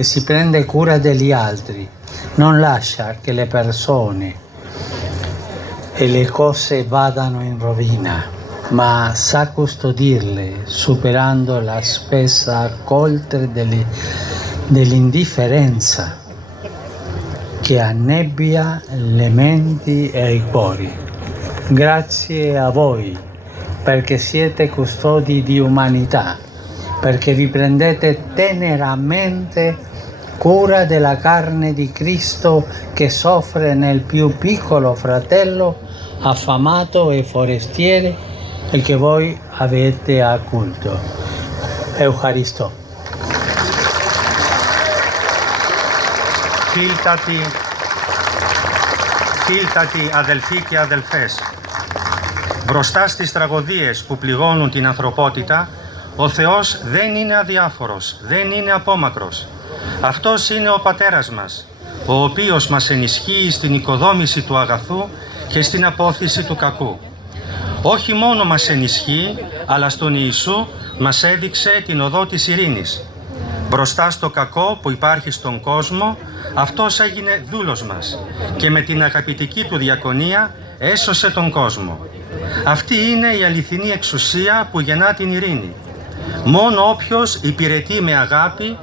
e si prende cura degli altri, non lascia che le persone e le cose vadano in rovina, ma sa custodirle, superando la spessa coltre dell'indifferenza che annebbia le menti e i cuori. Grazie a voi, perché siete custodi di umanità, perché vi prendete teneramente cura della carne di Cristo che soffre nel più piccolo fratello affamato e forestiere e che voi avete accolto. Eucaristo. Φίλτατοι αδελφοί και αδελφές, μπροστά στις τραγωδίες που πληγώνουν την ανθρωπότητα, ο Θεός δεν είναι αδιάφορος, δεν είναι απόμακρος. Αυτός είναι ο Πατέρας μας, ο οποίος μας ενισχύει στην οικοδόμηση του αγαθού και στην απόθυση του κακού. Όχι μόνο μας ενισχύει, αλλά στον Ιησού μας έδειξε την οδό της ειρήνης. Μπροστά στο κακό που υπάρχει στον κόσμο, αυτός έγινε δούλος μας και με την αγαπητική του διακονία έσωσε τον κόσμο. Αυτή είναι η αληθινή εξουσία που γεννά την ειρήνη. Μόνο όποιος υπηρετεί με αγάπη